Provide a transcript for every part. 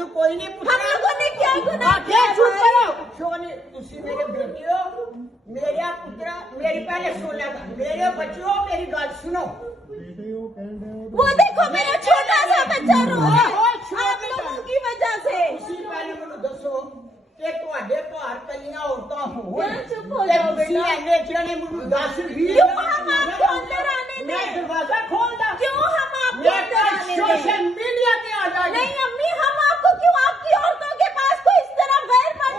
तू कोई नहीं पूछा। हम लोगों ने क्या गुनाह किया? मेरे बेटियों, मेरा पुत्र, मेरी पहले सुन था, मेरे बच्चों मेरी गल सुनो। वो देखो मेरा छोटा सा बच्चा रो रहा है आप लोगों की वजह से। उसी पहले मैंने दसो कि तुहाडे घर कलियां औरतां हो चुप हो जाओ बेटा। एने जने मैनू दस भी क्यों हम आपको अंदर आने दें? मैं दरवाजा खोलदा क्यों? हम आपको अंदर आने दें? सोशल मीडिया पे आ जाए। नहीं अम्मी, हम आपको क्यों, आपकी औरतों के पास कोई इस तरह गैर मर्द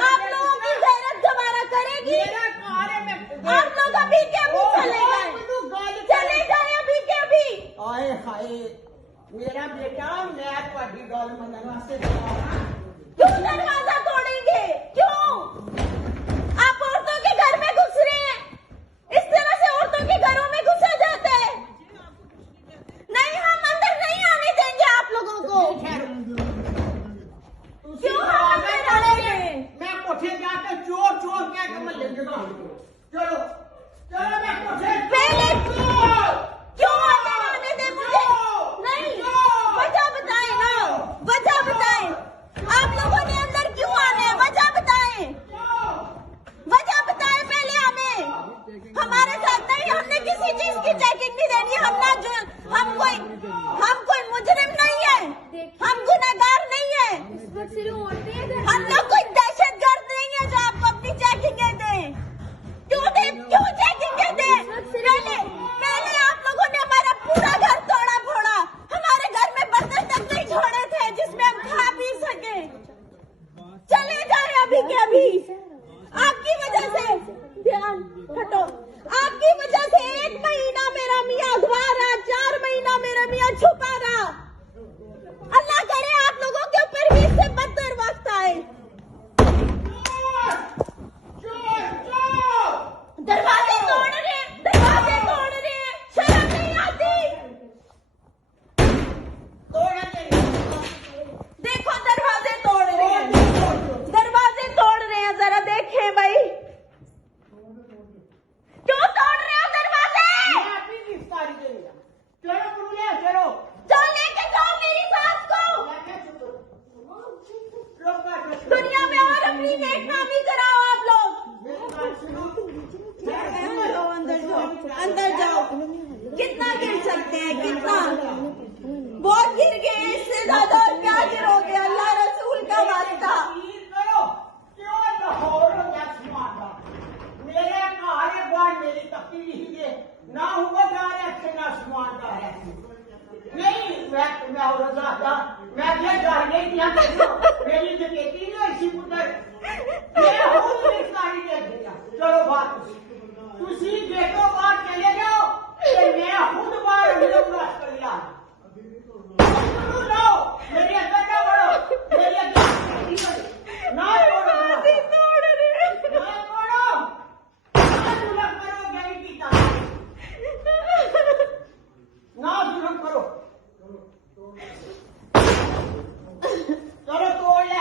आप लोगों की गैरत दोबारा करेगी? आप लोग अभी के अभी चले गए अभी के अभी। हाय हाय मेरा बेटा, मैं ਤੁਹਾਡੀ ਗੱਲ ਮੰਨਣ ਵਾਸਤੇ क्यों दरवाजा तोड़ेंगे? क्यों? आप औरतों के घर में घुस रहे हैं, इस तरह से औरतों के घरों में घुसा जाता है। नहीं, हम अंदर नहीं आने देंगे आप लोगों को। क्यों हम अंदर आएंगे? मैं कोठे जाकर चोर चोर क्या कमल लेगा। चलो चलो मैं कोठे पहले क्यों अंदर आने दे मुझे? नहीं, वजह बताएं ना, वजह बताएं। आप लोगों ने अंदर क्यों आने हैं? वजह बताएं, वजह बताएं पहले हमें। हमारे साथ नहीं, हमने किसी चीज की चेकिंग नहीं देनी। हम कोई मुजरिम नहीं है, हम गुनहगार नहीं है, हम लोग कोई दहशतगर्द नहीं है जो आपको अपनी चेकिंगें दें। क्यों चेकिंगें दें? पहले आप लोगों ने हमारा पूरा घर तोड़ा फोड़ा, हमारे घर में बर्तन तक नहीं छोड़े थे जिसमें हम खा पी सके। चले जाए अभी के अभी। आपकी वजह से, ध्यान हटो, आपकी वजह से 1 महीना मेरा मियाँ अगवा रहा, 4 महीना मेरा मियाँ छुपा रहा। अल्लाह करे आप लोगों के ऊपर भी इससे बदतर वक्त आए। दरवाजे तोड़ रहे, दरवाजे तोड़ रहे, शर्म नहीं आती? देखो दरवाजे तोड़ रहे हैं, दरवाजे तोड़ रहे हैं, जरा देखें भाई। क्यों तोड़ रहे हो दरवाजे? चलो लेके जाओ मेरी सास को दुनिया में और अपनी नेकनामी कराओ आप लोग। अंदर जाओ। कितना गिर सकते हैं? कितना? बहुत गिर गए, इससे ज्यादा और क्या गिरोगे? अल्लाह रसूल का वास्ता। मेरे घर बार मेरी तकलीफ है ना, हुआ जा रहा है ना आसमान का है। नहीं मैं घर नहीं दिया मेरी जो बेटी है इसी पुत्र चलो बात तुसी देखो बाहर चले जाओ, मैं खुद बाहर कर लिया। मेरी अंदर क्या बढ़ो, मेरी अंदर ना तोड़ो, ना जुल्म करो। चलो तोड़ ले,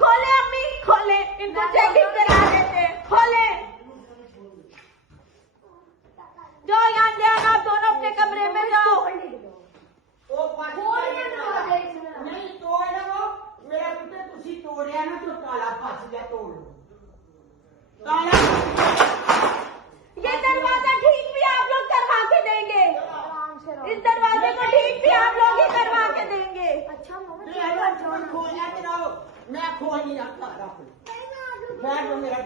खोले अम्मी, खोले, इनको चेकिंग करा देते, खोले। जाओ यहाँ जाओ, आप दोनों अपने कमरे में जाओ। नहीं तोड़ लो मेरा पुत्र, तुसी तोड़िया ना तो ताला फस गया, तोड़ लो ताला। ये दरवाजा ठीक भी आप लोग करवा के देंगे, इस दरवाजे को ठीक भी आप लोग ही करवा के देंगे। अच्छा मैं खोल नहीं रखा।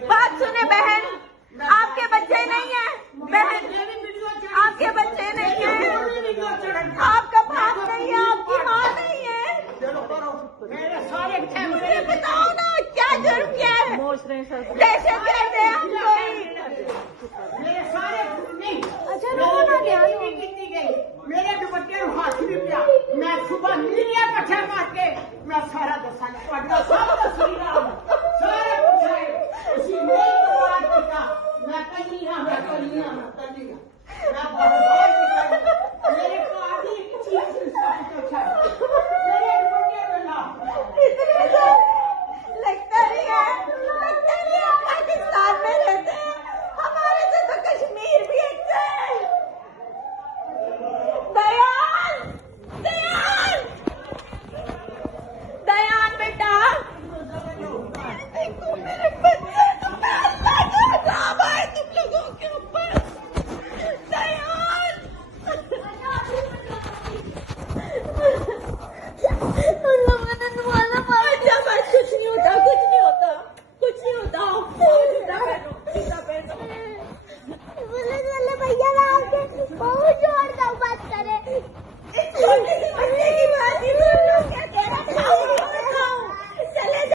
बात सुने बहन, आपके बच्चे नहीं है बहन, आपके बच्चे नहीं है, आपका बाप नहीं है, आपकी माँ नहीं है। मेरे सारे बताओ ना क्या जुर्म किया है? दहशतगर्द है हम कोई? मेरे सारे नहीं। अच्छा लोगों ना ध्यान कितनी गई मेरे दुपट्टे हाथ भी पिया। मैं सुबह मीडिया कट्ठा मार के मैं सारा दसा